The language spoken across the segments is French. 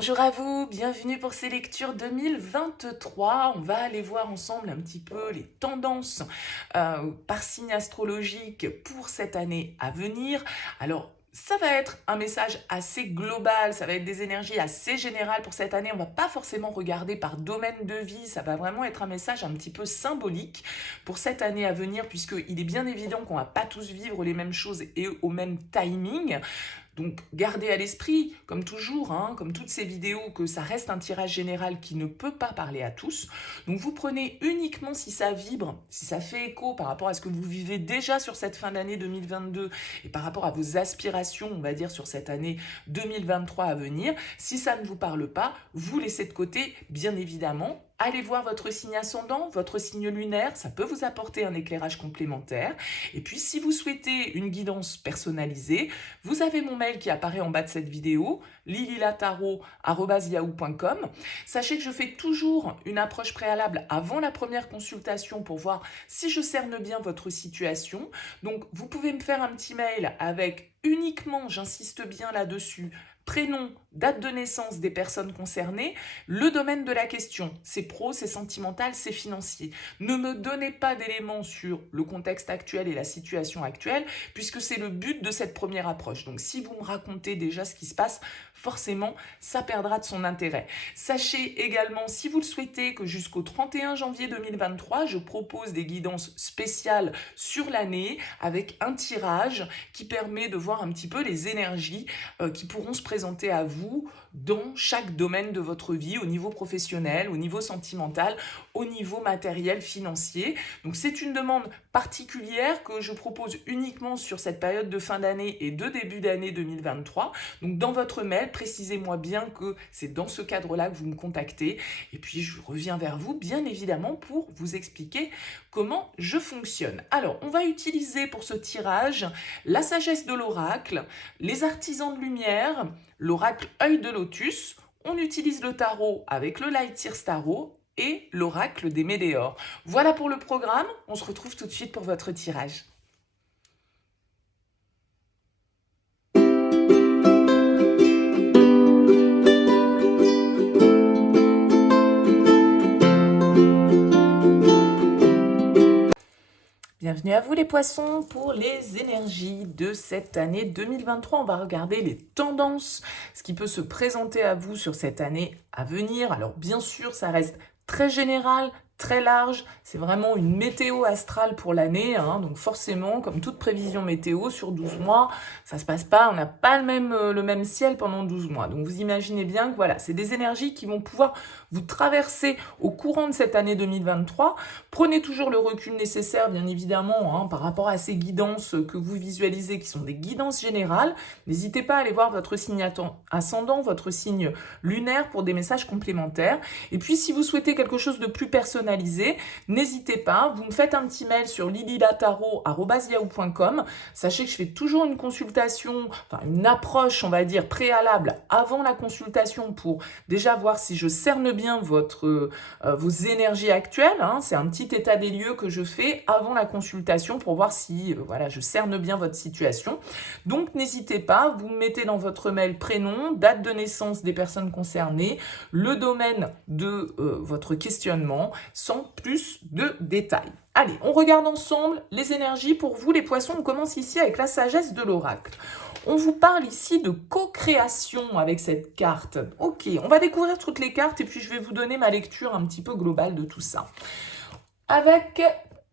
Bonjour à vous, bienvenue pour ces lectures 2023. On va aller voir ensemble un petit peu les tendances par signe astrologique pour cette année à venir. Alors, ça va être un message assez global, ça va être des énergies assez générales pour cette année. On ne va pas forcément regarder par domaine de vie, ça va vraiment être un message un petit peu symbolique pour cette année à venir, puisqu'il est bien évident qu'on ne va pas tous vivre les mêmes choses et au même timing. Donc gardez à l'esprit, comme toujours, comme toutes ces vidéos, que ça reste un tirage général qui ne peut pas parler à tous. Donc vous prenez uniquement si ça vibre, si ça fait écho par rapport à ce que vous vivez déjà sur cette fin d'année 2022 et par rapport à vos aspirations, on va dire, sur cette année 2023 à venir. Si ça ne vous parle pas, vous laissez de côté, bien évidemment. Allez voir votre signe ascendant, votre signe lunaire, ça peut vous apporter un éclairage complémentaire. Et puis si vous souhaitez une guidance personnalisée, vous avez mon mail qui apparaît en bas de cette vidéo, lililataro@yahoo.com. Sachez que je fais toujours une approche préalable avant la première consultation pour voir si je cerne bien votre situation. Donc vous pouvez me faire un petit mail avec uniquement, j'insiste bien là-dessus, prénom, date de naissance des personnes concernées, le domaine de la question, c'est pro, c'est sentimental, c'est financier. Ne me donnez pas d'éléments sur le contexte actuel et la situation actuelle, puisque c'est le but de cette première approche. Donc si vous me racontez déjà ce qui se passe, forcément, ça perdra de son intérêt. Sachez également, si vous le souhaitez, que jusqu'au 31 janvier 2023, je propose des guidances spéciales sur l'année avec un tirage qui permet de voir un petit peu les énergies qui pourront se présenter à vous dans chaque domaine de votre vie, au niveau professionnel, au niveau sentimental, au niveau matériel, financier. Donc c'est une demande particulière que je propose uniquement sur cette période de fin d'année et de début d'année 2023. Donc dans votre mail, précisez-moi bien que c'est dans ce cadre-là que vous me contactez. Et puis je reviens vers vous, bien évidemment, pour vous expliquer comment je fonctionne. Alors, on va utiliser pour ce tirage la sagesse de l'oracle, les artisans de lumière, l'oracle œil de lotus. On utilise le tarot avec le Light Seers Tarot et l'oracle des météores. Voilà pour le programme. On se retrouve tout de suite pour votre tirage. Bienvenue à vous les poissons pour les énergies de cette année 2023. On va regarder les tendances, ce qui peut se présenter à vous sur cette année à venir. Alors bien sûr, ça reste très général, très large. C'est vraiment une météo astrale pour l'année. Donc forcément, comme toute prévision météo, sur 12 mois, ça se passe pas, on n'a pas le même ciel pendant 12 mois. Donc vous imaginez bien que voilà, c'est des énergies qui vont pouvoir vous traverser au courant de cette année 2023. Prenez toujours le recul nécessaire, bien évidemment, par rapport à ces guidances que vous visualisez, qui sont des guidances générales. N'hésitez pas à aller voir votre signe ascendant, votre signe lunaire pour des messages complémentaires. Et puis, si vous souhaitez quelque chose de plus personnalisé, n'hésitez pas, vous me faites un petit mail sur lililataro@yahoo.com. Sachez que je fais toujours une consultation, une approche, on va dire, préalable avant la consultation pour déjà voir si je cerne bien vos énergies actuelles. C'est un petit état des lieux que je fais avant la consultation pour voir si je cerne bien votre situation. Donc n'hésitez pas, vous mettez dans votre mail prénom, date de naissance des personnes concernées, le domaine de votre questionnement, sans plus de détails. Allez, on regarde ensemble les énergies pour vous les poissons. On commence ici avec la sagesse de l'oracle. On vous parle ici de co-création avec cette carte. Ok, on va découvrir toutes les cartes et puis je vais vous donner ma lecture un petit peu globale de tout ça. Avec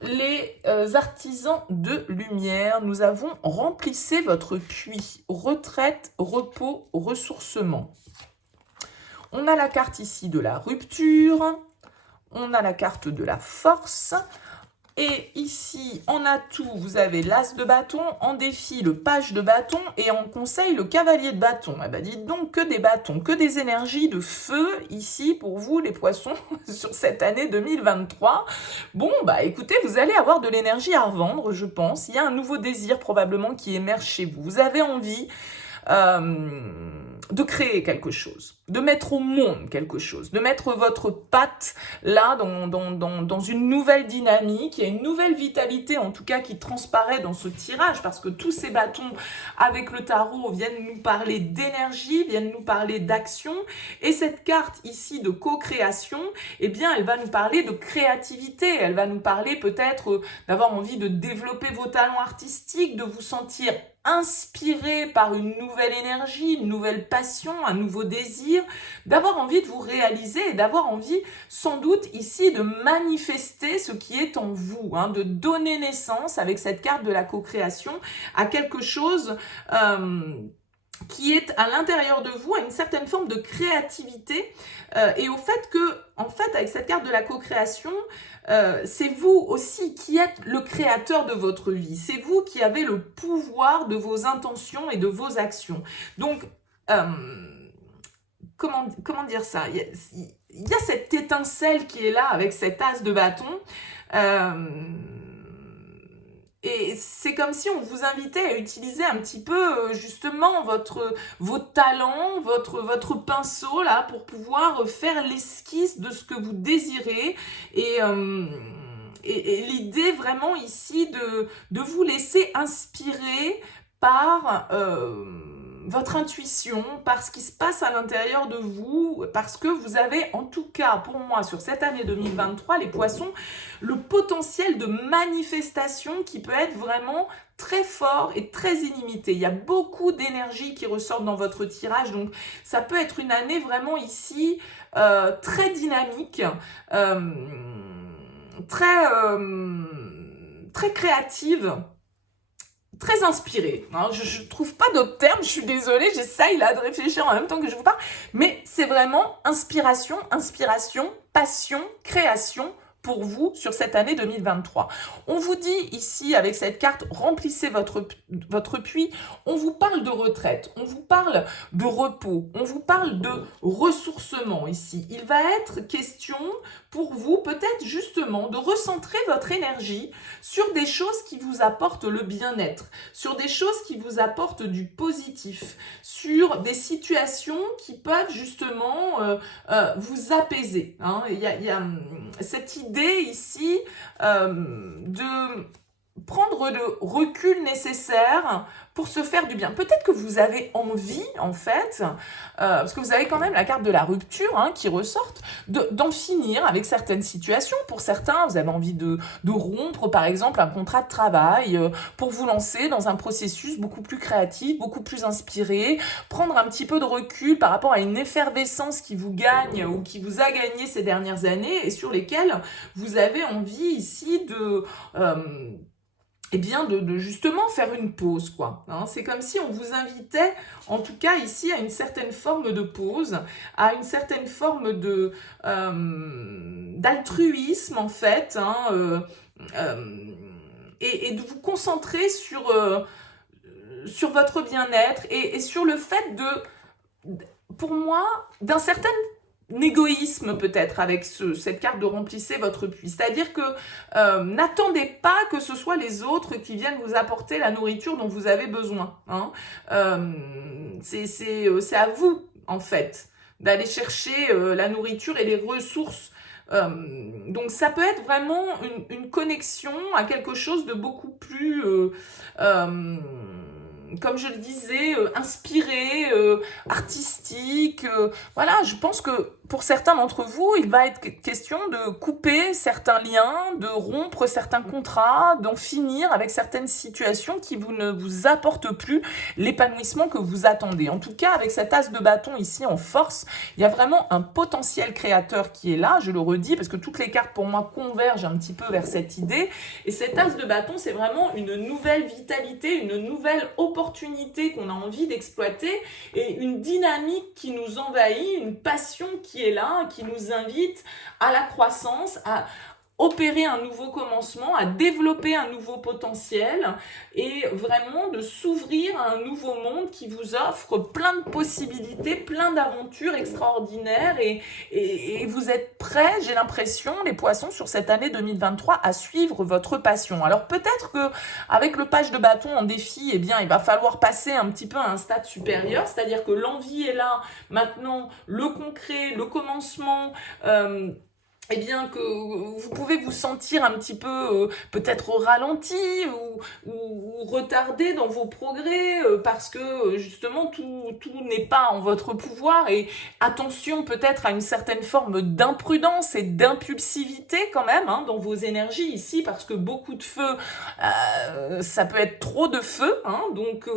les artisans de lumière, nous avons remplissez votre puits, retraite, repos, ressourcement. On a la carte ici de la rupture, on a la carte de la force. Et ici, en atout, vous avez l'as de bâton, en défi, le page de bâton, et en conseil, le cavalier de bâton. Eh ben, dites donc que des bâtons, que des énergies de feu, ici, pour vous, les poissons, sur cette année 2023. Bon, écoutez, vous allez avoir de l'énergie à revendre, je pense. Il y a un nouveau désir, probablement, qui émerge chez vous. Vous avez envie de créer quelque chose. de mettre au monde quelque chose, de mettre votre patte là dans une nouvelle dynamique. Il y a une nouvelle vitalité en tout cas qui transparaît dans ce tirage parce que tous ces bâtons avec le tarot viennent nous parler d'énergie, viennent nous parler d'action et cette carte ici de co-création, eh bien elle va nous parler de créativité, elle va nous parler peut-être d'avoir envie de développer vos talents artistiques, de vous sentir inspiré par une nouvelle énergie, une nouvelle passion, un nouveau désir, d'avoir envie de vous réaliser et d'avoir envie sans doute ici de manifester ce qui est en vous, hein, de donner naissance avec cette carte de la co-création à quelque chose qui est à l'intérieur de vous, à une certaine forme de créativité et au fait que, en fait, avec cette carte de la co-création, c'est vous aussi qui êtes le créateur de votre vie. C'est vous qui avez le pouvoir de vos intentions et de vos actions. Donc, comment dire ça, il y a cette étincelle qui est là avec cet as de bâton. Et c'est comme si on vous invitait à utiliser un petit peu justement vos talents, votre pinceau là pour pouvoir faire l'esquisse de ce que vous désirez et l'idée vraiment ici de vous laisser inspirer par votre intuition, par ce qui se passe à l'intérieur de vous, parce que vous avez, en tout cas pour moi, sur cette année 2023, les poissons, le potentiel de manifestation qui peut être vraiment très fort et très illimité. Il y a beaucoup d'énergie qui ressort dans votre tirage, donc ça peut être une année vraiment ici très dynamique, très créative, très inspirée. Hein. Je ne trouve pas d'autres termes, je suis désolée, j'essaye là de réfléchir en même temps que je vous parle, mais c'est vraiment inspiration, passion, création pour vous sur cette année 2023. On vous dit ici, avec cette carte, remplissez votre puits, on vous parle de retraite, on vous parle de repos, on vous parle de ressourcement ici. Il va être question pour vous, peut-être justement, de recentrer votre énergie sur des choses qui vous apportent le bien-être, sur des choses qui vous apportent du positif, sur des situations qui peuvent justement vous apaiser. Hein. Il y a cette idée ici de prendre le recul nécessaire pour se faire du bien. Peut-être que vous avez envie, en fait, parce que vous avez quand même la carte de la rupture hein, qui ressort, d'en finir avec certaines situations. Pour certains, vous avez envie de rompre, par exemple, un contrat de travail pour vous lancer dans un processus beaucoup plus créatif, beaucoup plus inspiré, prendre un petit peu de recul par rapport à une effervescence qui vous gagne ou qui vous a gagné ces dernières années et sur lesquelles vous avez envie ici de justement faire une pause, quoi. Hein, c'est comme si on vous invitait, en tout cas ici, à une certaine forme de pause, à une certaine forme d'altruisme, en fait, hein, et de vous concentrer sur votre bien-être et sur le fait pour moi, d'un certain égoïsme peut-être avec cette carte de remplissez votre puits. C'est-à-dire que n'attendez pas que ce soit les autres qui viennent vous apporter la nourriture dont vous avez besoin. Hein. C'est à vous, en fait, d'aller chercher la nourriture et les ressources. Donc ça peut être vraiment une connexion à quelque chose de beaucoup plus... comme je le disais, inspiré, artistique. Voilà, je pense que pour certains d'entre vous, il va être question de couper certains liens, de rompre certains contrats, d'en finir avec certaines situations qui ne vous apportent plus l'épanouissement que vous attendez. En tout cas, avec cet as de bâton ici en force, il y a vraiment un potentiel créateur qui est là, je le redis, parce que toutes les cartes pour moi convergent un petit peu vers cette idée. Et cet as de bâton, c'est vraiment une nouvelle vitalité, une nouvelle opportunité qu'on a envie d'exploiter et une dynamique qui nous envahit, une passion qui est là, qui nous invite à la croissance, opérer un nouveau commencement, à développer un nouveau potentiel et vraiment de s'ouvrir à un nouveau monde qui vous offre plein de possibilités, plein d'aventures extraordinaires et vous êtes prêts, j'ai l'impression, les poissons, sur cette année 2023 à suivre votre passion. Alors peut-être que avec le page de bâton en défi, eh bien, il va falloir passer un petit peu à un stade supérieur, c'est-à-dire que l'envie est là, maintenant le concret, le commencement, eh bien que vous pouvez vous sentir un petit peu peut-être au ralenti ou retardé dans vos progrès parce que justement tout n'est pas en votre pouvoir et attention peut-être à une certaine forme d'imprudence et d'impulsivité quand même hein, dans vos énergies ici parce que beaucoup de feu, ça peut être trop de feu, hein, donc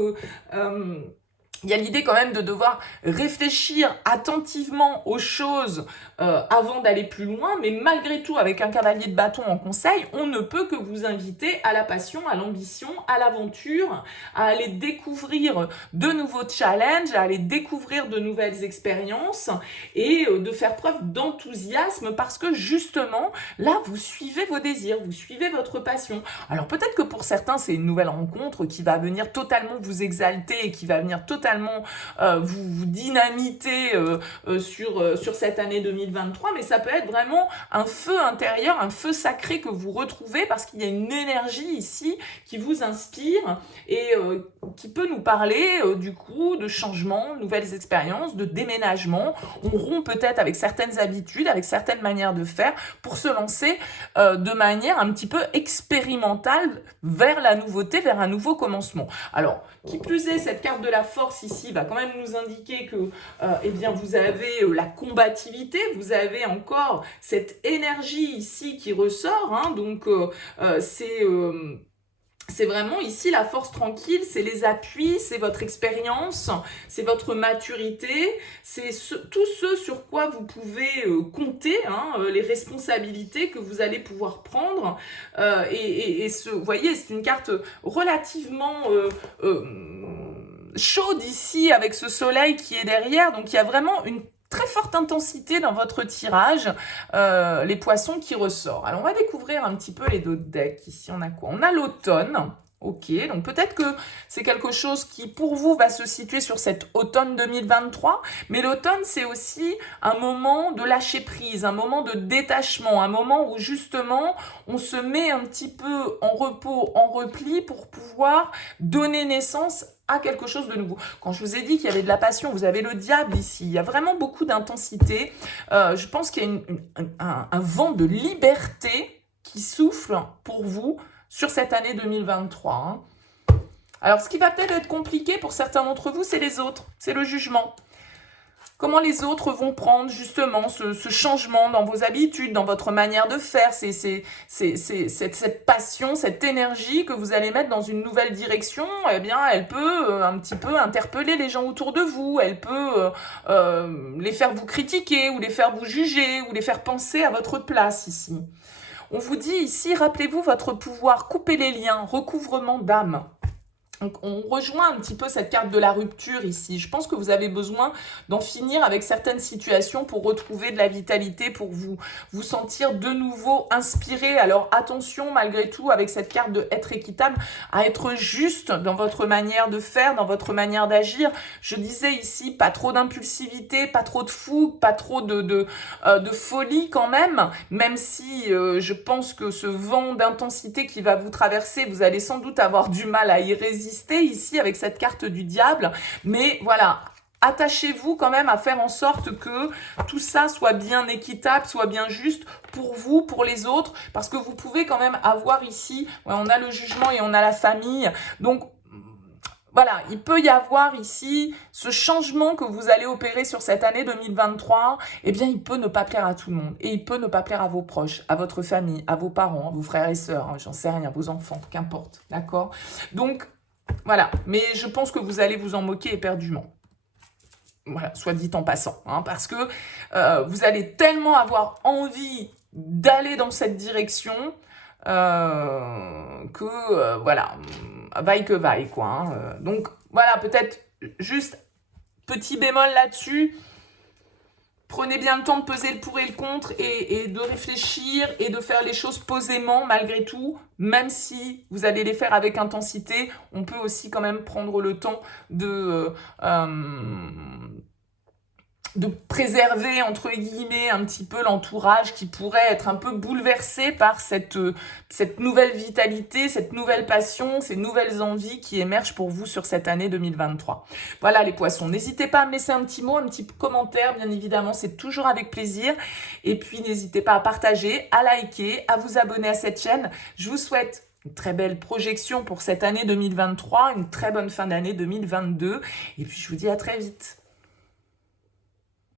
il y a l'idée quand même de devoir réfléchir attentivement aux choses avant d'aller plus loin, mais malgré tout, avec un cavalier de bâton en conseil, on ne peut que vous inviter à la passion, à l'ambition, à l'aventure, à aller découvrir de nouveaux challenges, à aller découvrir de nouvelles expériences et de faire preuve d'enthousiasme parce que justement, là, vous suivez vos désirs, vous suivez votre passion. Alors peut-être que pour certains, c'est une nouvelle rencontre qui va venir totalement vous exalter et qui va venir totalement vous dynamiter sur cette année 2023, mais ça peut être vraiment un feu intérieur, un feu sacré que vous retrouvez parce qu'il y a une énergie ici qui vous inspire et qui peut nous parler du coup de changement, de nouvelles expériences, de déménagement. On rompt peut-être avec certaines habitudes, avec certaines manières de faire pour se lancer de manière un petit peu expérimentale vers la nouveauté, vers un nouveau commencement. Alors, qui plus est, cette carte de la force ici va quand même nous indiquer que eh bien, vous avez la combativité, vous avez encore cette énergie ici qui ressort, hein, donc c'est vraiment ici la force tranquille, c'est les appuis, c'est votre expérience, c'est votre maturité, c'est tout ce sur quoi vous pouvez compter, hein, les responsabilités que vous allez pouvoir prendre. Vous voyez, c'est une carte relativement chaude ici avec ce soleil qui est derrière, donc il y a vraiment une très forte intensité dans votre tirage, les poissons qui ressortent. Alors, on va découvrir un petit peu les deux decks. Ici, on a quoi? On a l'automne. Ok, donc peut-être que c'est quelque chose qui, pour vous, va se situer sur cet automne 2023. Mais l'automne, c'est aussi un moment de lâcher prise, un moment de détachement, un moment où, justement, on se met un petit peu en repos, en repli pour pouvoir donner naissance à quelque chose de nouveau. Quand je vous ai dit qu'il y avait de la passion, vous avez le diable ici. Il y a vraiment beaucoup d'intensité. Je pense qu'il y a un vent de liberté qui souffle pour vous sur cette année 2023. Hein. Alors, ce qui va peut-être être compliqué pour certains d'entre vous, c'est les autres. C'est le jugement. Comment les autres vont prendre justement ce changement dans vos habitudes, dans votre manière de faire, cette passion, cette énergie que vous allez mettre dans une nouvelle direction, eh bien, elle peut un petit peu interpeller les gens autour de vous, elle peut les faire vous critiquer ou les faire vous juger ou les faire penser à votre place ici. On vous dit ici, rappelez-vous votre pouvoir, coupez les liens, recouvrement d'âme. Donc, on rejoint un petit peu cette carte de la rupture ici. Je pense que vous avez besoin d'en finir avec certaines situations pour retrouver de la vitalité, pour vous sentir de nouveau inspiré. Alors attention malgré tout avec cette carte de être équitable à être juste dans votre manière de faire, dans votre manière d'agir. Je disais ici, pas trop d'impulsivité, pas trop de fougue, pas trop de folie quand même si je pense que ce vent d'intensité qui va vous traverser, vous allez sans doute avoir du mal à y résister ici avec cette carte du diable, mais voilà, attachez-vous quand même à faire en sorte que tout ça soit bien équitable, soit bien juste pour vous, pour les autres, parce que vous pouvez quand même avoir ici, ouais, on a le jugement et on a la famille, donc voilà, il peut y avoir ici ce changement que vous allez opérer sur cette année 2023, eh bien, il peut ne pas plaire à tout le monde. Et il peut ne pas plaire à vos proches, à votre famille, à vos parents, à vos frères et sœurs, hein, j'en sais rien, vos enfants, qu'importe, d'accord? Donc, voilà, mais je pense que vous allez vous en moquer éperdument. Voilà, soit dit en passant, hein, parce que vous allez tellement avoir envie d'aller dans cette direction voilà, vaille que vaille, quoi. Hein. Donc, voilà, peut-être juste petit bémol là-dessus. Prenez bien le temps de peser le pour et le contre et de réfléchir et de faire les choses posément malgré tout. Même si vous allez les faire avec intensité, on peut aussi quand même prendre le temps de préserver, entre guillemets, un petit peu l'entourage qui pourrait être un peu bouleversé par cette nouvelle vitalité, cette nouvelle passion, ces nouvelles envies qui émergent pour vous sur cette année 2023. Voilà les poissons, n'hésitez pas à me laisser un petit mot, un petit commentaire, bien évidemment, c'est toujours avec plaisir. Et puis n'hésitez pas à partager, à liker, à vous abonner à cette chaîne. Je vous souhaite une très belle projection pour cette année 2023, une très bonne fin d'année 2022. Et puis je vous dis à très vite.